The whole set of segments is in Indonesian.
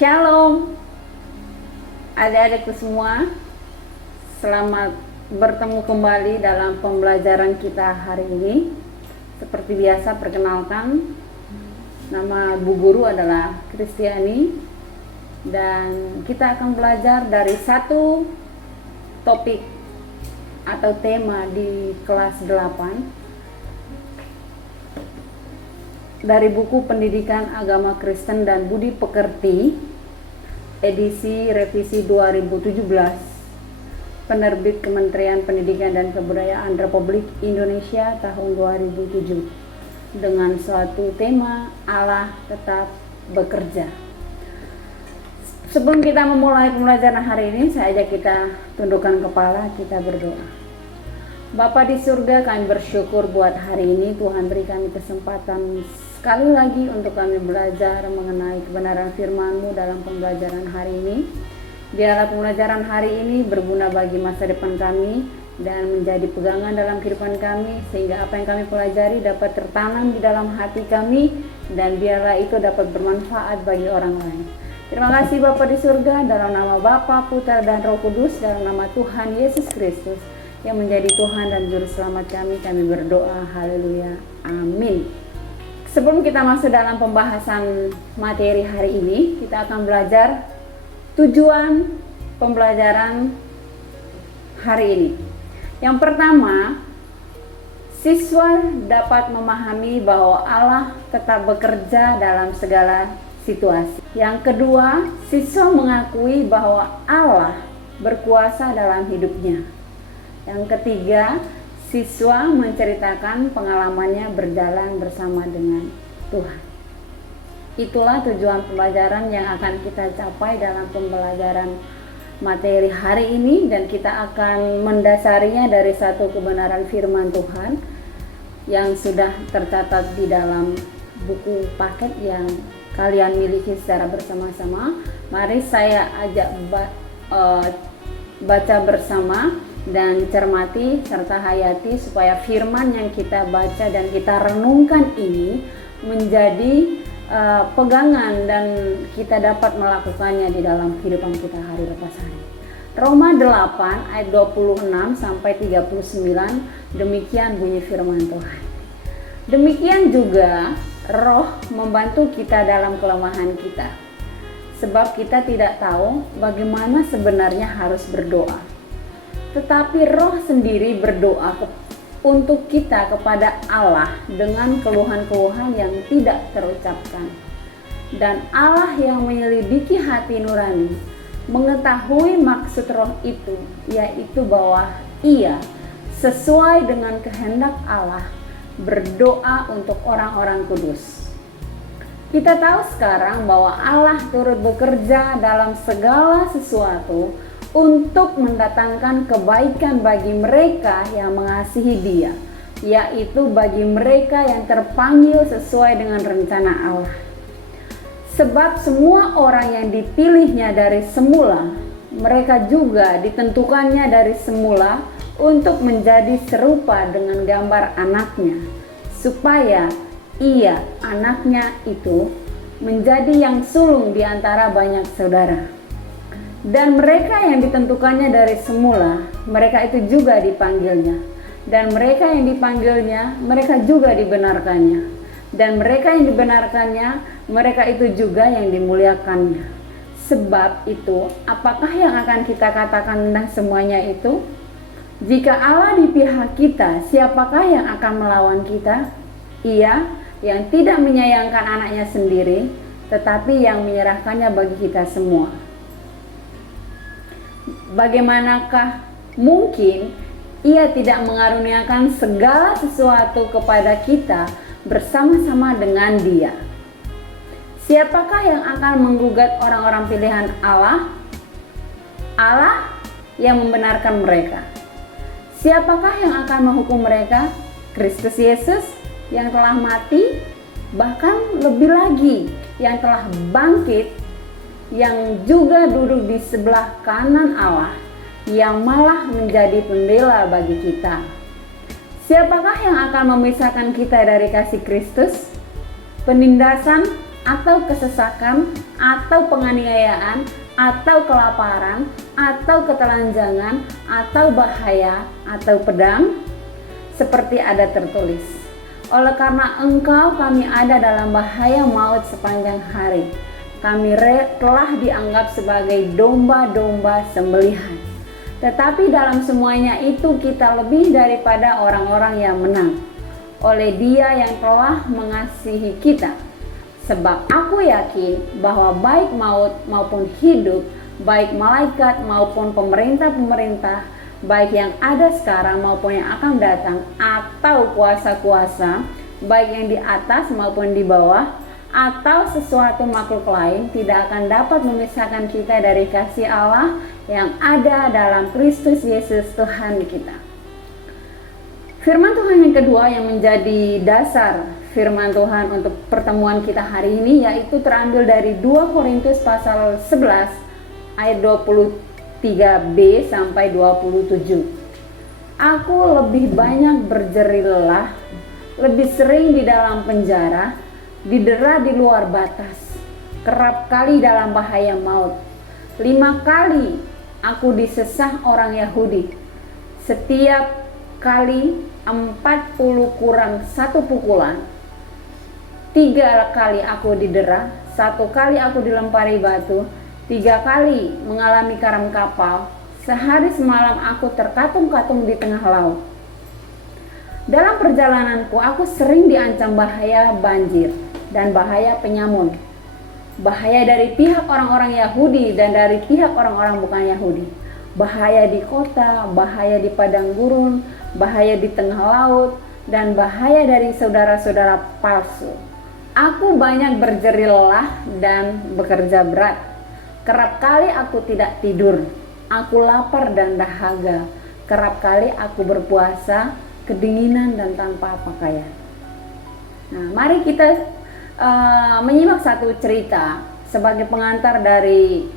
Shalom adik-adikku semua, selamat bertemu kembali dalam pembelajaran kita hari ini. Seperti biasa, perkenalkan, nama Bu Guru adalah Kristiani dan kita akan belajar dari satu topik atau tema di kelas 8 dari buku Pendidikan Agama Kristen dan Budi Pekerti edisi revisi 2017, penerbit Kementerian Pendidikan dan Kebudayaan Republik Indonesia tahun 2007, dengan suatu tema Allah tetap bekerja. Sebelum kita memulai pembelajaran hari ini, saya ajak kita tundukkan kepala, kita berdoa. Bapa di surga, kami bersyukur buat hari ini Tuhan beri kami kesempatan sekali lagi untuk kami belajar mengenai kebenaran firman-Mu dalam pembelajaran hari ini. Biarlah pembelajaran hari ini berguna bagi masa depan kami dan menjadi pegangan dalam kehidupan kami, sehingga apa yang kami pelajari dapat tertanam di dalam hati kami dan biarlah itu dapat bermanfaat bagi orang lain. Terima kasih Bapa di surga, dalam nama Bapa, Putra dan Roh Kudus, dalam nama Tuhan Yesus Kristus yang menjadi Tuhan dan Juru Selamat kami berdoa, haleluya, amin. Sebelum kita masuk dalam pembahasan materi hari ini, kita akan belajar tujuan pembelajaran hari ini. Yang pertama, siswa dapat memahami bahwa Allah tetap bekerja dalam segala situasi. Yang kedua, siswa mengakui bahwa Allah berkuasa dalam hidupnya. Yang ketiga, siswa menceritakan pengalamannya berjalan bersama dengan Tuhan. Itulah tujuan pembelajaran yang akan kita capai dalam pembelajaran materi hari ini, dan kita akan mendasarinya dari satu kebenaran firman Tuhan yang sudah tercatat di dalam buku paket yang kalian miliki secara bersama-sama. Mari saya ajak baca bersama dan cermati serta hayati supaya firman yang kita baca dan kita renungkan ini menjadi pegangan dan kita dapat melakukannya di dalam kehidupan kita hari lepas hari. Roma 8 ayat 26 sampai 39, demikian bunyi firman Tuhan. Demikian juga Roh membantu kita dalam kelemahan kita, sebab kita tidak tahu bagaimana sebenarnya harus berdoa. Tetapi Roh sendiri berdoa untuk kita kepada Allah dengan keluhan-keluhan yang tidak terucapkan. Dan Allah yang menyelidiki hati nurani mengetahui maksud Roh itu, yaitu bahwa Ia sesuai dengan kehendak Allah berdoa untuk orang-orang kudus. Kita tahu sekarang bahwa Allah turut bekerja dalam segala sesuatu untuk mendatangkan kebaikan bagi mereka yang mengasihi Dia, yaitu bagi mereka yang terpanggil sesuai dengan rencana Allah. Sebab semua orang yang dipilihnya dari semula, mereka juga ditentukannya dari semula untuk menjadi serupa dengan gambar anaknya, supaya Ia, anaknya itu, menjadi yang sulung di antara banyak saudara. Dan mereka yang ditentukannya dari semula, mereka itu juga dipanggilnya. Dan mereka yang dipanggilnya, mereka juga dibenarkannya. Dan mereka yang dibenarkannya, mereka itu juga yang dimuliakannya. Sebab itu, apakah yang akan kita katakan tentang semuanya itu? Jika Allah di pihak kita, siapakah yang akan melawan kita? Ia yang tidak menyayangkan anaknya sendiri, tetapi yang menyerahkannya bagi kita semua. Bagaimanakah mungkin Ia tidak mengaruniakan segala sesuatu kepada kita bersama-sama dengan Dia? Siapakah yang akan menggugat orang-orang pilihan Allah? Allah yang membenarkan mereka. Siapakah yang akan menghukum mereka? Kristus Yesus yang telah mati, bahkan lebih lagi yang telah bangkit, yang juga duduk di sebelah kanan Allah, yang malah menjadi pembela bagi kita. Siapakah yang akan memisahkan kita dari kasih Kristus? Penindasan atau kesesakan, atau penganiayaan, atau kelaparan, atau ketelanjangan, atau bahaya, atau pedang, seperti ada tertulis, oleh karena engkau kami ada dalam bahaya maut sepanjang hari. Kami telah dianggap sebagai domba-domba sembelihan. Tetapi dalam semuanya itu kita lebih daripada orang-orang yang menang, oleh Dia yang telah mengasihi kita. Sebab aku yakin bahwa baik maut maupun hidup, baik malaikat maupun pemerintah-pemerintah, baik yang ada sekarang maupun yang akan datang, atau kuasa-kuasa, baik yang di atas maupun di bawah, atau sesuatu makhluk lain, tidak akan dapat memisahkan kita dari kasih Allah yang ada dalam Kristus Yesus Tuhan kita. Firman Tuhan yang kedua yang menjadi dasar firman Tuhan untuk pertemuan kita hari ini, yaitu terambil dari 2 Korintus pasal 11 ayat 23b sampai 27. Aku lebih banyak berjerih lelah, lebih sering di dalam penjara, didera di luar batas, kerap kali dalam bahaya maut. 5 kali aku disesah orang Yahudi, setiap kali 40 kurang 1 pukulan. 3 kali aku didera, 1 kali aku dilempari batu, 3 kali mengalami karam kapal, sehari semalam aku terkatung-katung di tengah laut. Dalam perjalananku aku sering diancam bahaya banjir dan bahaya penyamun, bahaya dari pihak orang-orang Yahudi dan dari pihak orang-orang bukan Yahudi, bahaya di kota, bahaya di padang gurun, bahaya di tengah laut, dan bahaya dari saudara-saudara palsu. Aku banyak berjerih lelah dan bekerja berat. Kerap kali aku tidak tidur, aku lapar dan dahaga. Kerap kali aku berpuasa, kedinginan dan tanpa pakaian. Nah, mari kita menyimak satu cerita sebagai pengantar dari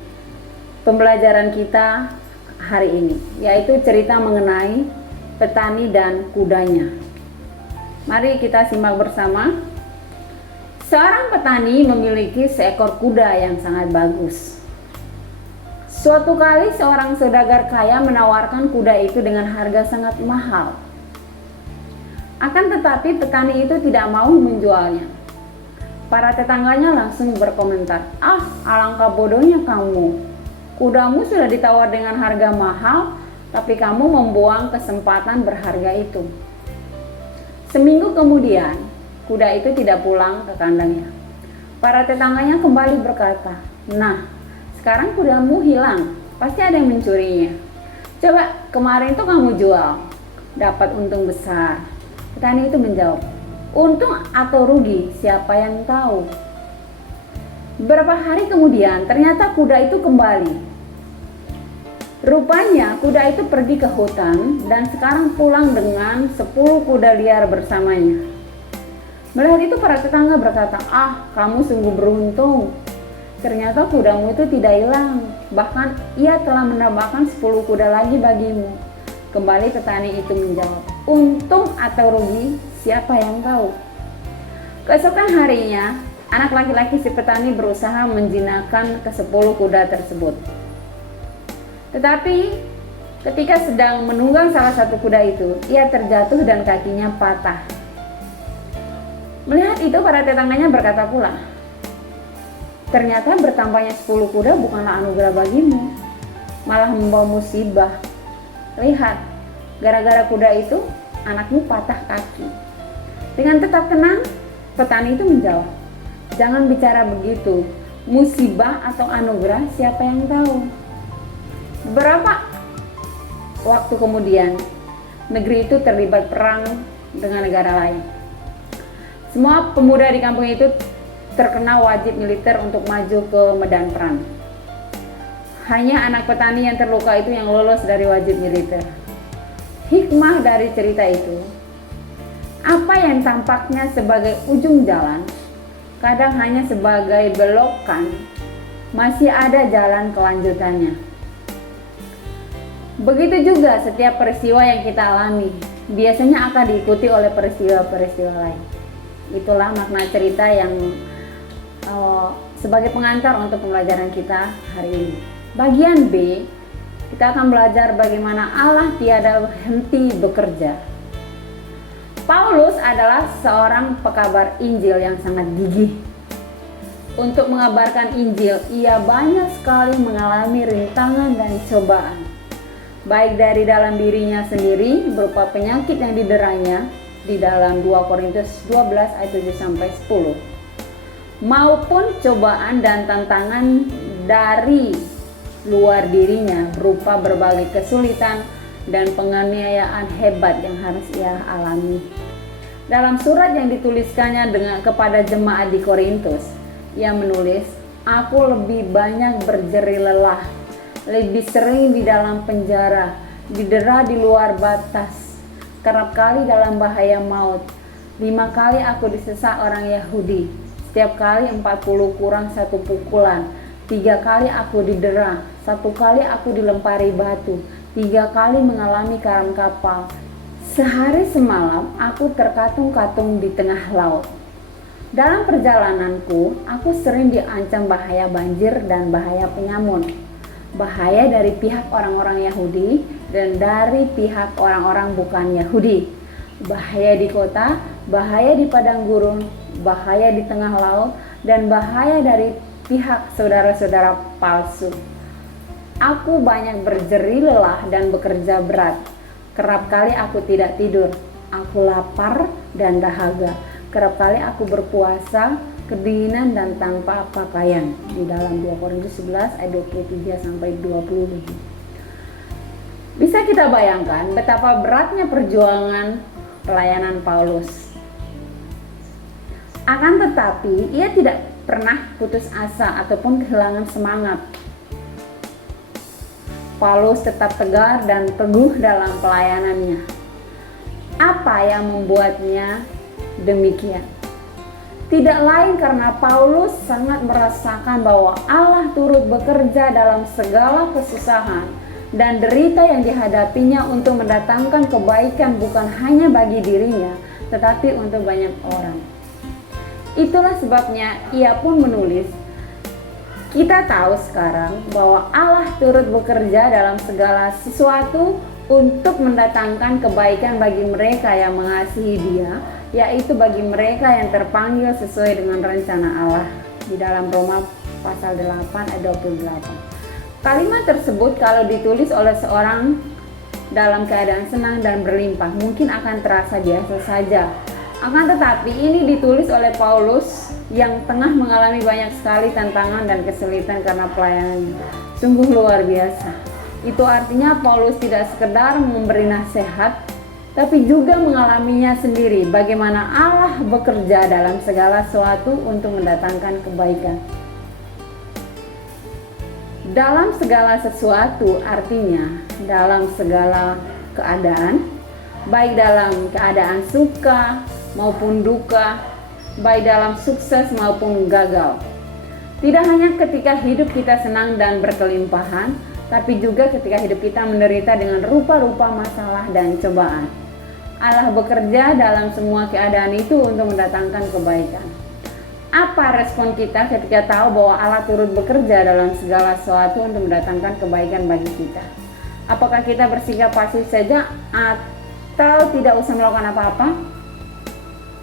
pembelajaran kita hari ini, yaitu cerita mengenai petani dan kudanya. Mari kita simak bersama. Seorang petani memiliki seekor kuda yang sangat bagus. Suatu kali seorang saudagar kaya menawarkan kuda itu dengan harga sangat mahal. Akan tetapi petani itu tidak mau menjualnya. Para tetangganya langsung berkomentar, "Ah, alangkah bodohnya kamu. Kudamu sudah ditawar dengan harga mahal, tapi kamu membuang kesempatan berharga itu." Seminggu kemudian, kuda itu tidak pulang ke kandangnya. Para tetangganya kembali berkata, "Nah, sekarang kudamu hilang, pasti ada yang mencurinya. Coba kemarin tuh kamu jual, dapat untung besar." Petani itu menjawab, "Untung atau rugi, siapa yang tahu?" Beberapa hari kemudian, ternyata kuda itu kembali. Rupanya kuda itu pergi ke hutan dan sekarang pulang dengan 10 kuda liar bersamanya. Melihat itu para tetangga berkata, "Ah, kamu sungguh beruntung. Ternyata kudamu itu tidak hilang, bahkan ia telah menambahkan 10 kuda lagi bagimu." Kembali petani itu menjawab, "Untung atau rugi, siapa yang tahu?" Keesokan harinya, anak laki-laki si petani berusaha menjinakkan ke-10 kuda tersebut. Tetapi ketika sedang menunggang salah satu kuda itu, ia terjatuh dan kakinya patah. Melihat itu para tetangganya berkata pula, "Ternyata bertambahnya 10 kuda bukanlah anugerah bagimu, malah membawa musibah. Lihat, gara-gara kuda itu anakmu patah kaki." Dengan tetap tenang, petani itu menjawab, "Jangan bicara begitu, musibah atau anugerah siapa yang tahu." Beberapa waktu kemudian, negeri itu terlibat perang dengan negara lain. Semua pemuda di kampung itu terkena wajib militer untuk maju ke medan perang. Hanya anak petani yang terluka itu yang lolos dari wajib militer. Hikmah dari cerita itu, apa yang tampaknya sebagai ujung jalan, kadang hanya sebagai belokan, masih ada jalan kelanjutannya. Begitu juga setiap peristiwa yang kita alami, biasanya akan diikuti oleh peristiwa-peristiwa lain. Itulah makna cerita yang sebagai pengantar untuk pembelajaran kita hari ini. Bagian B, kita akan belajar bagaimana Allah tiada henti bekerja. Paulus adalah seorang pekabar Injil yang sangat gigih. Untuk mengabarkan Injil, ia banyak sekali mengalami rintangan dan cobaan, baik dari dalam dirinya sendiri berupa penyakit yang dideranya di dalam 2 Korintus 12 ayat 7-10, maupun cobaan dan tantangan dari luar dirinya berupa berbagai kesulitan dan penganiayaan hebat yang harus ia alami. Dalam surat yang dituliskannya kepada jemaat di Korintus, ia menulis, "Aku lebih banyak berjerih lelah, lebih sering di dalam penjara, didera di luar batas, kerap kali dalam bahaya maut. 5 kali aku disesak orang Yahudi, setiap kali 40 kurang 1 pukulan. 3 kali aku didera, 1 kali aku dilempari batu, 3 kali mengalami karam kapal. Sehari semalam aku terkatung-katung di tengah laut. Dalam perjalananku, aku sering diancam bahaya banjir dan bahaya penyamun. Bahaya dari pihak orang-orang Yahudi dan dari pihak orang-orang bukan Yahudi. Bahaya di kota, bahaya di padang gurun, bahaya di tengah laut, dan bahaya dari pihak saudara-saudara palsu. Aku banyak berjerih lelah dan bekerja berat. Kerap kali aku tidak tidur. Aku lapar dan dahaga. Kerap kali aku berpuasa, kedinginan dan tanpa pakaian." Di dalam 2 Korintus 11 ayat 23-20. Bisa kita bayangkan betapa beratnya perjuangan pelayanan Paulus. Akan tetapi, ia tidak pernah putus asa ataupun kehilangan semangat. Paulus tetap tegar dan teguh dalam pelayanannya. Apa yang membuatnya demikian? Tidak lain karena Paulus sangat merasakan bahwa Allah turut bekerja dalam segala kesusahan dan derita yang dihadapinya untuk mendatangkan kebaikan bukan hanya bagi dirinya, tetapi untuk banyak orang. Itulah sebabnya ia pun menulis, "Kita tahu sekarang bahwa Allah turut bekerja dalam segala sesuatu untuk mendatangkan kebaikan bagi mereka yang mengasihi Dia, yaitu bagi mereka yang terpanggil sesuai dengan rencana Allah." Di dalam Roma pasal 8 ayat 28. Kalimat tersebut kalau ditulis oleh seorang dalam keadaan senang dan berlimpah mungkin akan terasa biasa saja. Akan tetapi ini ditulis oleh Paulus yang tengah mengalami banyak sekali tantangan dan kesulitan karena pelayanannya. Sungguh luar biasa. Itu artinya Paulus tidak sekedar memberi nasihat, tapi juga mengalaminya sendiri bagaimana Allah bekerja dalam segala sesuatu untuk mendatangkan kebaikan. Dalam segala sesuatu artinya dalam segala keadaan, baik dalam keadaan suka maupun duka, baik dalam sukses maupun gagal. Tidak hanya ketika hidup kita senang dan berkelimpahan, tapi juga ketika hidup kita menderita dengan rupa-rupa masalah dan cobaan. Allah bekerja dalam semua keadaan itu untuk mendatangkan kebaikan. Apa respon kita ketika tahu bahwa Allah turut bekerja dalam segala sesuatu untuk mendatangkan kebaikan bagi kita? Apakah kita bersikap pasif saja atau tidak usah melakukan apa-apa?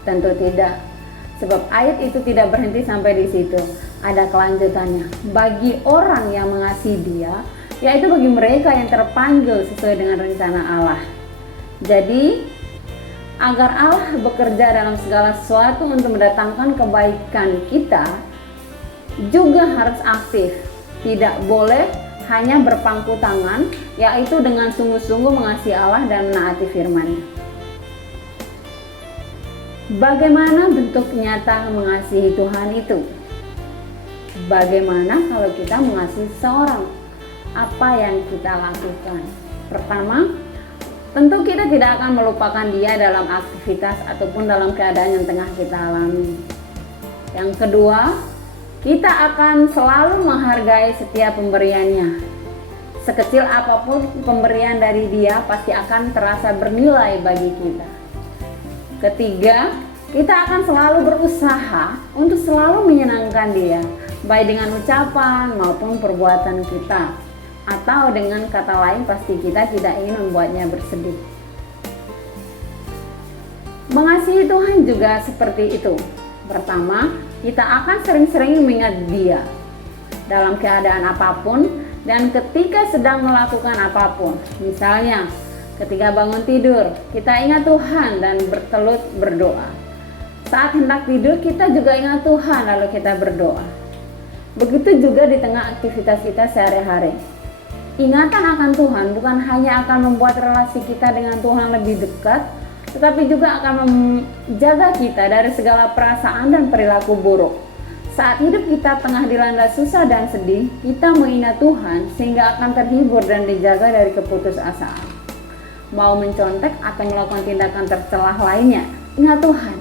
Tentu tidak. Sebab ayat itu tidak berhenti sampai di situ. Ada kelanjutannya. Bagi orang yang mengasihi Dia, yaitu bagi mereka yang terpanggil sesuai dengan rencana Allah. Jadi, agar Allah bekerja dalam segala sesuatu untuk mendatangkan kebaikan kita, juga harus aktif. Tidak boleh hanya berpangku tangan, yaitu dengan sungguh-sungguh mengasihi Allah dan menaati firman-Nya. Bagaimana bentuk nyata mengasihi Tuhan itu? Bagaimana kalau kita mengasihi seseorang? Apa yang kita lakukan? Pertama, tentu kita tidak akan melupakan dia dalam aktivitas ataupun dalam keadaan yang tengah kita alami. Yang kedua, kita akan selalu menghargai setiap pemberiannya. Sekecil apapun pemberian dari dia pasti akan terasa bernilai bagi kita. Ketiga, Kita akan selalu berusaha untuk selalu menyenangkan Dia, baik dengan ucapan maupun perbuatan kita. Atau dengan kata lain, pasti kita tidak ingin membuatnya bersedih. Mengasihi Tuhan juga seperti itu. Pertama, kita akan sering-sering mengingat Dia dalam keadaan apapun dan ketika sedang melakukan apapun. Misalnya, ketika bangun tidur, kita ingat Tuhan dan bertelut berdoa. Saat hendak tidur, kita juga ingat Tuhan lalu kita berdoa. Begitu juga di tengah aktivitas kita sehari-hari. Ingatan akan Tuhan bukan hanya akan membuat relasi kita dengan Tuhan lebih dekat, tetapi juga akan menjaga kita dari segala perasaan dan perilaku buruk. Saat hidup kita tengah dilanda susah dan sedih, kita mengingat Tuhan sehingga akan terhibur dan dijaga dari keputusasaan. Mau mencontek atau melakukan tindakan tercelah lainnya, ingat Tuhan.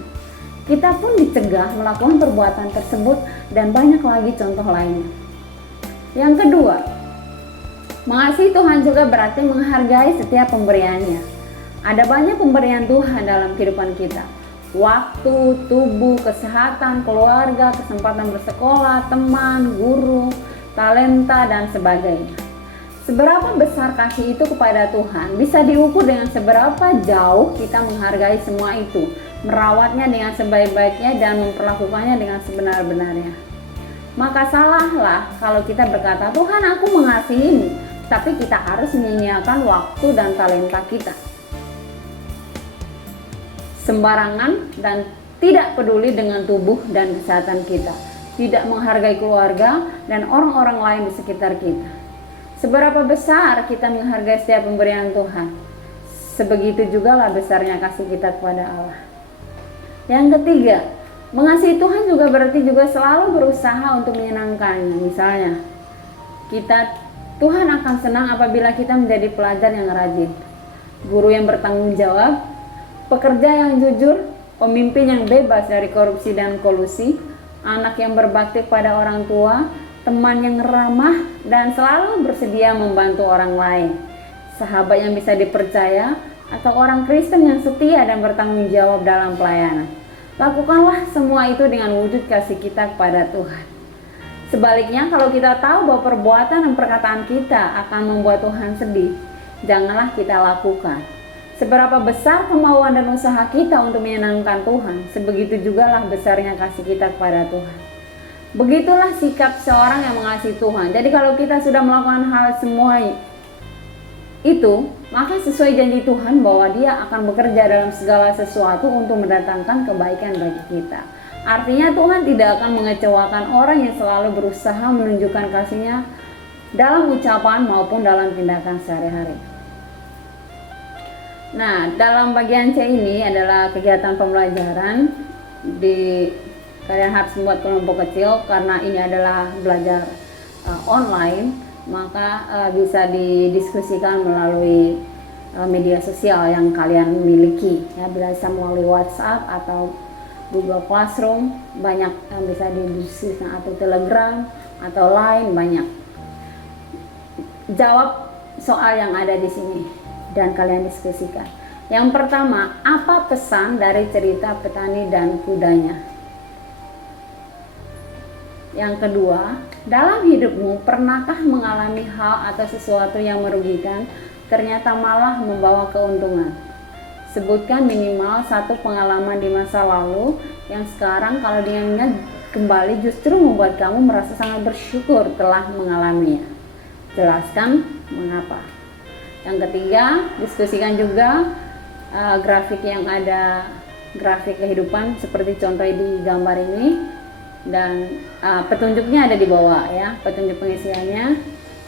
Kita pun dicegah melakukan perbuatan tersebut dan banyak lagi contoh lainnya. Yang kedua, mengasihi Tuhan juga berarti menghargai setiap pemberiannya. Ada banyak pemberian Tuhan dalam kehidupan kita. Waktu, tubuh, kesehatan, keluarga, kesempatan bersekolah, teman, guru, talenta, dan sebagainya. Seberapa besar kasih itu kepada Tuhan bisa diukur dengan seberapa jauh kita menghargai semua itu, merawatnya dengan sebaik-baiknya dan memperlakukannya dengan sebenar-benarnya. Maka salahlah kalau kita berkata, Tuhan aku mengasihimu, tapi kita harus menyia-nyiakan waktu dan talenta kita. Sembarangan dan tidak peduli dengan tubuh dan kesehatan kita, tidak menghargai keluarga dan orang-orang lain di sekitar kita. Seberapa besar kita menghargai setiap pemberian Tuhan, sebegitu jugalah besarnya kasih kita kepada Allah. Yang ketiga, mengasihi Tuhan juga berarti juga selalu berusaha untuk menyenangkannya. Misalnya, Tuhan akan senang apabila kita menjadi pelajar yang rajin, guru yang bertanggung jawab, pekerja yang jujur, pemimpin yang bebas dari korupsi dan kolusi, anak yang berbakti pada orang tua, teman yang ramah dan selalu bersedia membantu orang lain, sahabat yang bisa dipercaya, atau orang Kristen yang setia dan bertanggung jawab dalam pelayanan. Lakukanlah semua itu dengan wujud kasih kita kepada Tuhan. Sebaliknya, kalau kita tahu bahwa perbuatan dan perkataan kita akan membuat Tuhan sedih, janganlah kita lakukan. Seberapa besar kemauan dan usaha kita untuk menyenangkan Tuhan, sebegitu jugalah besarnya kasih kita kepada Tuhan. Begitulah sikap seorang yang mengasihi Tuhan. Jadi kalau kita sudah melakukan hal semua itu, maka sesuai janji Tuhan bahwa Dia akan bekerja dalam segala sesuatu untuk mendatangkan kebaikan bagi kita. Artinya Tuhan tidak akan mengecewakan orang yang selalu berusaha menunjukkan kasih-Nya dalam ucapan maupun dalam tindakan sehari-hari. Nah, dalam bagian C ini adalah kegiatan pembelajaran. Kalian harus membuat kelompok kecil karena ini adalah belajar online, maka bisa didiskusikan melalui media sosial yang kalian miliki, ya, bisa melalui WhatsApp atau Google Classroom, banyak yang bisa didiskusikan, atau Telegram atau Line, banyak. Jawab soal yang ada di sini dan kalian diskusikan. Yang pertama, apa pesan dari cerita petani dan kudanya? Yang kedua, dalam hidupmu pernahkah mengalami hal atau sesuatu yang merugikan ternyata malah membawa keuntungan? Sebutkan minimal satu pengalaman di masa lalu yang sekarang kalau diingat kembali justru membuat kamu merasa sangat bersyukur telah mengalaminya. Jelaskan mengapa. Yang ketiga, diskusikan juga grafik yang ada, grafik kehidupan seperti contoh di gambar ini. Dan petunjuknya ada di bawah, ya, petunjuk pengisiannya.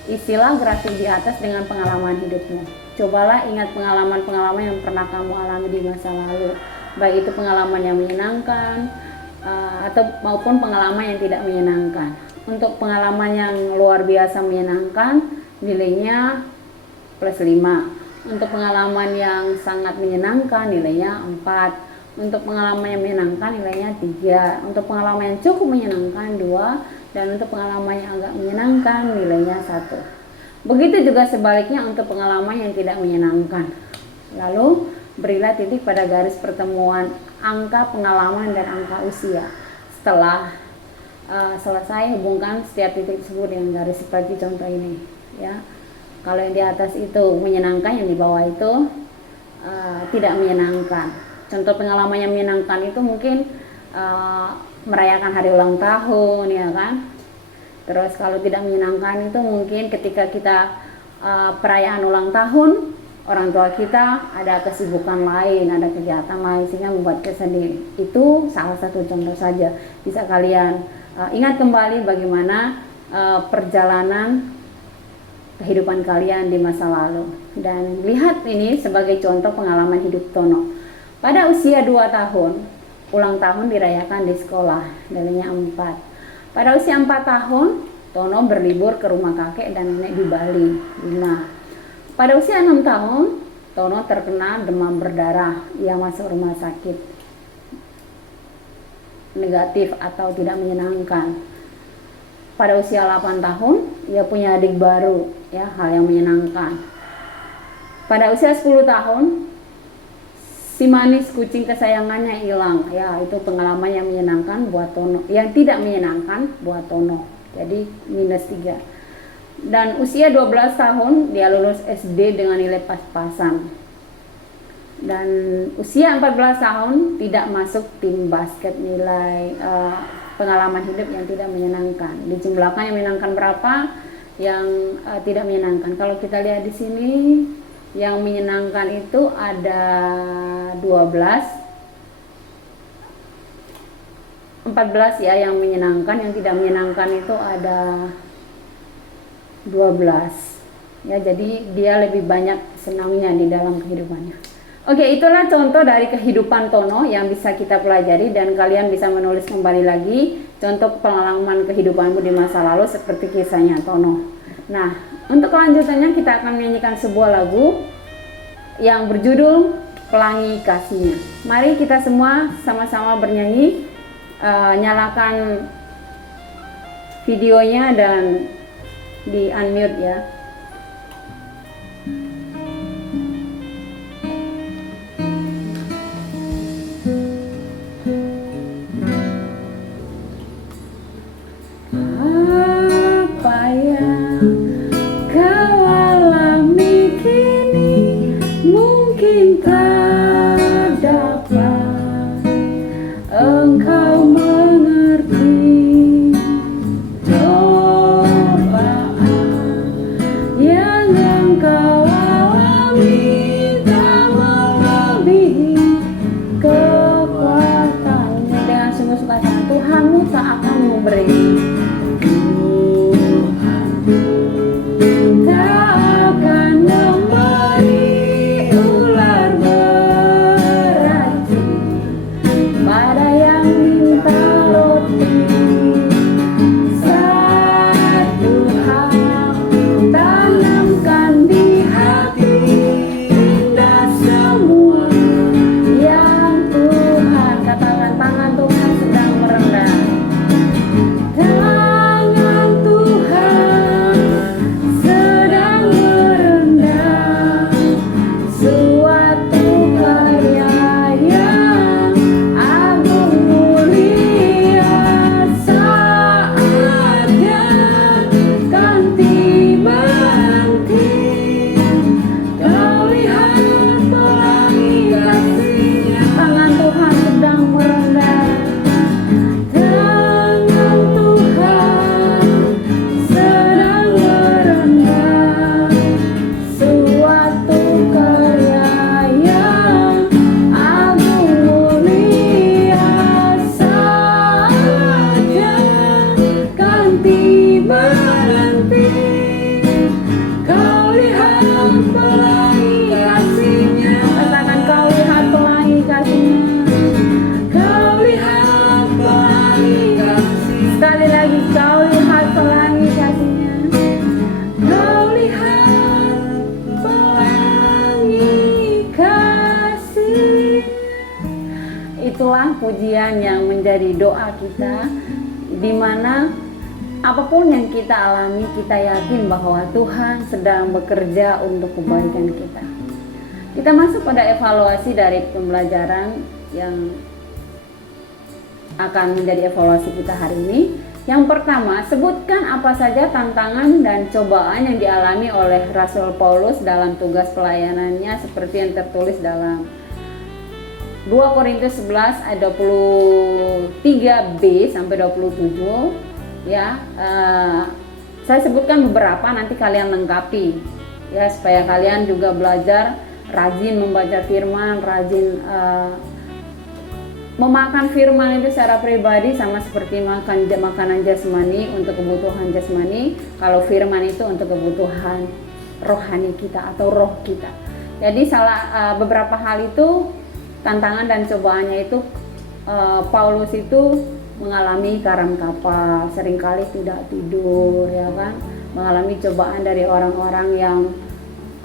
Isilah grafik di atas dengan pengalaman hidupmu. Cobalah ingat pengalaman-pengalaman yang pernah kamu alami di masa lalu, baik itu pengalaman yang menyenangkan atau maupun pengalaman yang tidak menyenangkan. Untuk pengalaman yang luar biasa menyenangkan, nilainya +5. Untuk pengalaman yang sangat menyenangkan, nilainya 4. Untuk pengalaman yang menyenangkan, nilainya 3. Untuk pengalaman yang cukup menyenangkan, 2. Dan untuk pengalaman yang agak menyenangkan, nilainya 1. Begitu juga sebaliknya untuk pengalaman yang tidak menyenangkan. Lalu berilah titik pada garis pertemuan angka pengalaman dan angka usia. Setelah selesai, hubungkan setiap titik tersebut dengan garis seperti contoh ini, ya. Kalau yang di atas itu menyenangkan, yang di bawah itu tidak menyenangkan. Contoh pengalaman yang menyenangkan itu mungkin merayakan hari ulang tahun, ya kan. Terus kalau tidak menyenangkan itu mungkin ketika kita perayaan ulang tahun, orang tua kita ada kesibukan lain, ada kegiatan lain sehingga membuat kesedih. Itu salah satu contoh saja. Bisa kalian ingat kembali bagaimana perjalanan kehidupan kalian di masa lalu, dan lihat ini sebagai contoh pengalaman hidup Tono. Pada usia 2 tahun, ulang tahun dirayakan di sekolah, nilainya 4. Pada usia 4 tahun, Tono berlibur ke rumah kakek dan nenek di Bali, 5. Pada usia 6 tahun, Tono terkena demam berdarah. Ia masuk rumah sakit, negatif atau tidak menyenangkan. Pada usia 8 tahun, ia punya adik baru, ya, hal yang menyenangkan. Pada usia 10 tahun, si manis kucing kesayangannya hilang, ya, itu pengalaman yang menyenangkan buat Tono, yang tidak menyenangkan buat Tono, jadi -3. Dan usia 12 tahun dia lulus SD dengan nilai pas-pasan. Dan usia 14 tahun tidak masuk tim basket, nilai pengalaman hidup yang tidak menyenangkan. Dijumlahkan yang menyenangkan berapa, yang tidak menyenangkan. Kalau kita lihat di sini, yang menyenangkan itu ada 12, 14 ya yang menyenangkan, yang tidak menyenangkan itu ada 12. Ya, jadi dia lebih banyak senangnya di dalam kehidupannya. Oke, itulah contoh dari kehidupan Tono yang bisa kita pelajari, dan kalian bisa menulis kembali lagi contoh pengalaman kehidupanmu di masa lalu seperti kisahnya Tono. Nah, untuk kelanjutannya kita akan menyanyikan sebuah lagu yang berjudul Pelangi Kasihnya. Mari kita semua sama-sama bernyanyi. Nyalakan videonya dan di unmute ya. Itulah pujian yang menjadi doa kita, di mana apapun yang kita alami, kita yakin bahwa Tuhan sedang bekerja untuk kebaikan kita. Kita masuk pada evaluasi dari pembelajaran yang akan menjadi evaluasi kita hari ini. Yang pertama, sebutkan apa saja tantangan dan cobaan yang dialami oleh Rasul Paulus dalam tugas pelayanannya seperti yang tertulis dalam 2 Korintus 11 ayat 23b sampai 27 ya. Saya sebutkan beberapa, nanti kalian lengkapi ya, supaya kalian juga belajar rajin membaca firman, rajin memakan firman itu secara pribadi, sama seperti makan makanan jasmani untuk kebutuhan jasmani, kalau firman itu untuk kebutuhan rohani kita atau roh kita. Jadi beberapa hal itu, tantangan dan cobaannya itu, Paulus itu mengalami karam kapal, seringkali tidak tidur ya kan, mengalami cobaan dari orang-orang yang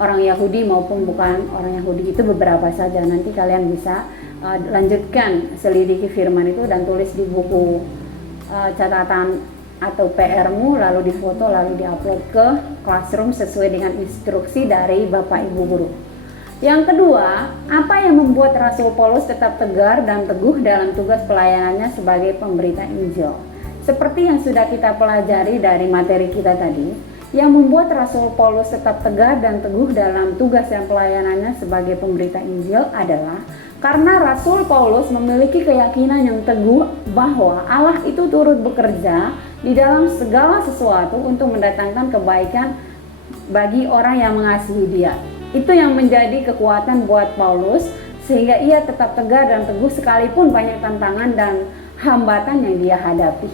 orang Yahudi maupun bukan orang Yahudi, itu beberapa saja. Nanti kalian bisa lanjutkan selidiki firman itu dan tulis di buku catatan atau PR-mu, lalu difoto, lalu diupload ke Classroom sesuai dengan instruksi dari Bapak Ibu guru. Yang kedua, apa yang membuat Rasul Paulus tetap tegar dan teguh dalam tugas pelayanannya sebagai pemberita Injil? Seperti yang sudah kita pelajari dari materi kita tadi, yang membuat Rasul Paulus tetap tegar dan teguh dalam tugas dan pelayanannya sebagai pemberita Injil adalah karena Rasul Paulus memiliki keyakinan yang teguh bahwa Allah itu turut bekerja di dalam segala sesuatu untuk mendatangkan kebaikan bagi orang yang mengasihi Dia. Itu yang menjadi kekuatan buat Paulus, sehingga ia tetap tegar dan teguh sekalipun banyak tantangan dan hambatan yang dia hadapi.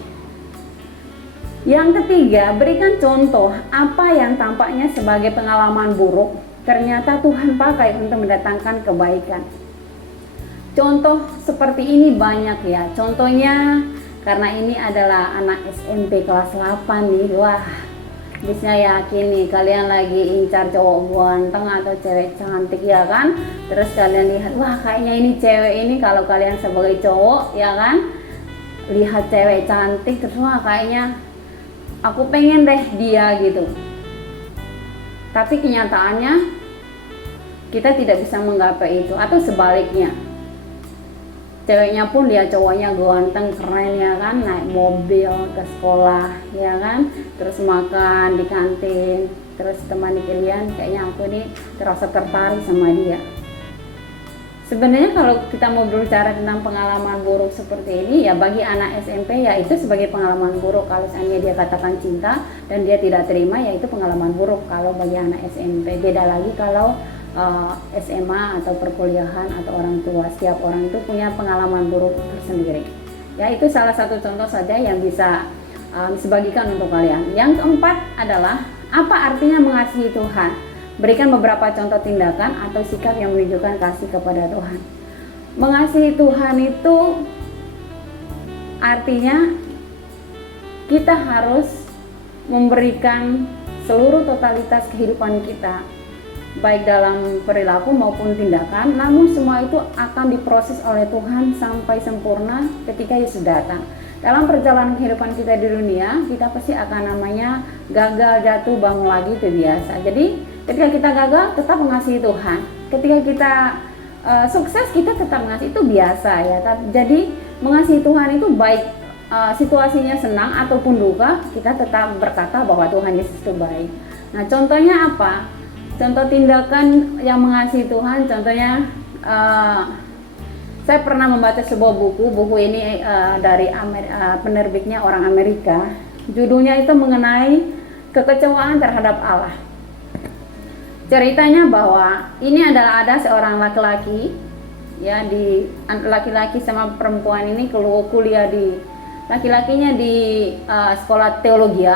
Yang ketiga, berikan contoh apa yang tampaknya sebagai pengalaman buruk, ternyata Tuhan pakai untuk mendatangkan kebaikan. Contoh seperti ini banyak ya. Contohnya, karena ini adalah anak SMP kelas 8 nih, wah, bisa yakin nih kalian lagi incar cowok ganteng atau cewek cantik ya kan. Terus kalian lihat, wah kayaknya ini cewek ini, kalau kalian sebagai cowok ya kan, lihat cewek cantik terus wah kayaknya aku pengen deh dia gitu. Tapi kenyataannya kita tidak bisa menggapai itu, atau sebaliknya. Ceweknya pun lihat cowoknya ganteng, keren ya kan, naik mobil ke sekolah ya kan, terus makan di kantin, terus temani kalian, kayaknya aku nih terasa tertarik sama dia. Sebenarnya kalau kita mau berbicara tentang pengalaman buruk seperti ini ya, bagi anak SMP ya itu sebagai pengalaman buruk. Kalau seandainya dia katakan cinta dan dia tidak terima, ya itu pengalaman buruk kalau bagi anak SMP. Beda lagi kalau SMA atau perkuliahan atau orang tua. Setiap orang itu punya pengalaman buruk tersendiri. Ya, itu salah satu contoh saja yang bisa dibagikan untuk kalian. Yang keempat adalah apa artinya mengasihi Tuhan? Berikan beberapa contoh tindakan atau sikap yang menunjukkan kasih kepada Tuhan. Mengasihi Tuhan itu artinya kita harus memberikan seluruh totalitas kehidupan kita, baik dalam perilaku maupun tindakan, namun semua itu akan diproses oleh Tuhan sampai sempurna ketika Yesus datang. Dalam perjalanan kehidupan kita di dunia, kita pasti akan namanya gagal, jatuh, bangun lagi, itu biasa. Jadi ketika kita gagal, tetap mengasihi Tuhan. Ketika kita sukses, kita tetap mengasihi, itu biasa ya. Jadi mengasihi Tuhan itu baik situasinya senang ataupun duka, kita tetap berkata bahwa Tuhan Yesus itu baik. Nah, contohnya apa? Contoh tindakan yang mengasihi Tuhan, contohnya saya pernah membaca sebuah buku ini dari penerbitnya orang Amerika. Judulnya itu mengenai kekecewaan terhadap Allah. Ceritanya bahwa ini ada seorang laki-laki, ya, di laki-laki sama perempuan ini kuliah di, laki-lakinya di sekolah teologi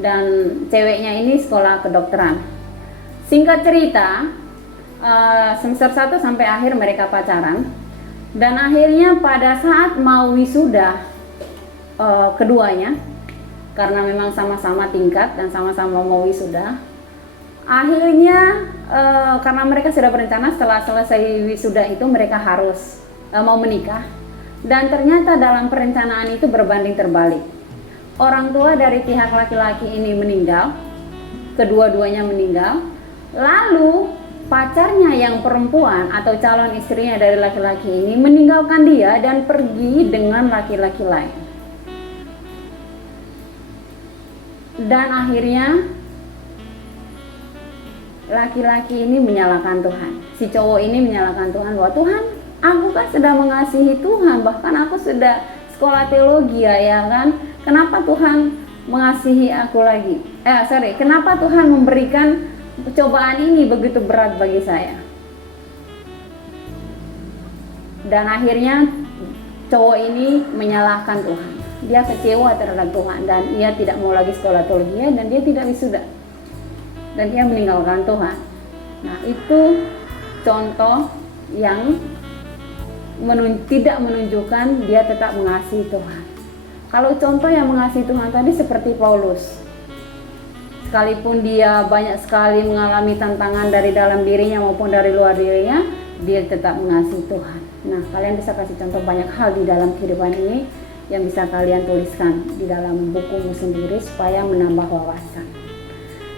dan ceweknya ini sekolah kedokteran. Singkat cerita, semester 1 sampai akhir mereka pacaran, dan akhirnya pada saat mau wisuda keduanya, karena memang sama-sama tingkat dan sama-sama mau wisuda, akhirnya karena mereka sudah berencana setelah selesai wisuda itu mereka harus mau menikah, dan ternyata dalam perencanaan itu berbanding terbalik. Orang tua dari pihak laki-laki ini meninggal, kedua-duanya meninggal. Lalu pacarnya yang perempuan atau calon istrinya dari laki-laki ini meninggalkan dia dan pergi dengan laki-laki lain. Dan akhirnya laki-laki ini menyalahkan Tuhan. Si cowok ini menyalahkan Tuhan bahwa Tuhan, aku kan sudah mengasihi Tuhan, bahkan aku sudah sekolah teologi ya kan. Kenapa Tuhan mengasihi aku lagi? Kenapa Tuhan memberikan cobaan ini begitu berat bagi saya? Dan akhirnya cowok ini menyalahkan Tuhan. Dia kecewa terhadap Tuhan dan ia tidak mau lagi sekolah teologi dan dia tidak wisuda. Dan dia meninggalkan Tuhan. Nah, itu contoh yang tidak menunjukkan dia tetap mengasihi Tuhan. Kalau contoh yang mengasihi Tuhan tadi seperti Paulus. Sekalipun dia banyak sekali mengalami tantangan dari dalam dirinya maupun dari luar dirinya, dia tetap mengasihi Tuhan. Nah, kalian bisa kasih contoh banyak hal di dalam kehidupan ini yang bisa kalian tuliskan di dalam bukumu sendiri supaya menambah wawasan.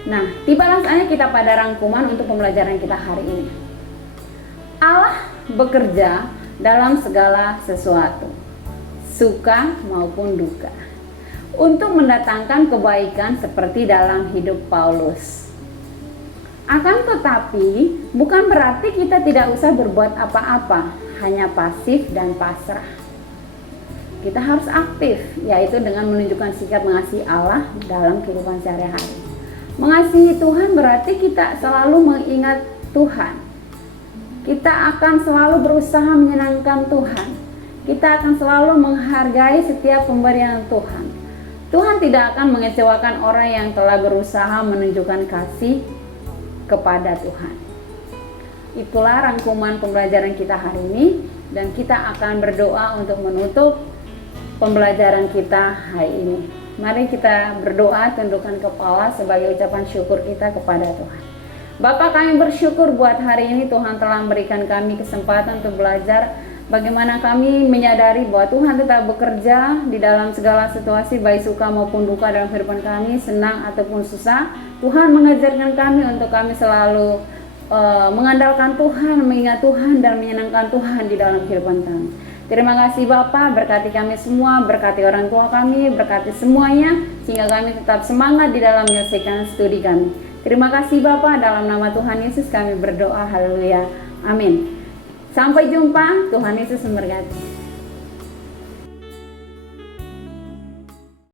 Nah, tibalah saatnya kita pada rangkuman untuk pembelajaran kita hari ini. Allah bekerja dalam segala sesuatu, suka maupun duka, untuk mendatangkan kebaikan seperti dalam hidup Paulus. Akan tetapi, bukan berarti kita tidak usah berbuat apa-apa, hanya pasif dan pasrah. Kita harus aktif, yaitu dengan menunjukkan sikap mengasihi Allah dalam kehidupan sehari-hari. Mengasihi Tuhan berarti kita selalu mengingat Tuhan. Kita akan selalu berusaha menyenangkan Tuhan. Kita akan selalu menghargai setiap pemberian Tuhan. Tuhan tidak akan mengecewakan orang yang telah berusaha menunjukkan kasih kepada Tuhan. Itulah rangkuman pembelajaran kita hari ini, dan kita akan berdoa untuk menutup pembelajaran kita hari ini. Mari kita berdoa, tundukkan kepala sebagai ucapan syukur kita kepada Tuhan. Bapa, kami bersyukur buat hari ini Tuhan telah memberikan kami kesempatan untuk belajar bagaimana kami menyadari bahwa Tuhan tetap bekerja di dalam segala situasi, baik suka maupun duka dalam kehidupan kami, senang ataupun susah. Tuhan mengajarkan kami untuk kami selalu mengandalkan Tuhan, mengingat Tuhan dan menyenangkan Tuhan di dalam kehidupan kami. Terima kasih Bapa, berkati kami semua, berkati orang tua kami, berkati semuanya, sehingga kami tetap semangat di dalam menyelesaikan studi kami. Terima kasih Bapa, dalam nama Tuhan Yesus kami berdoa, haleluya, amin. Sampai jumpa, Tuhan Yesus memberkati.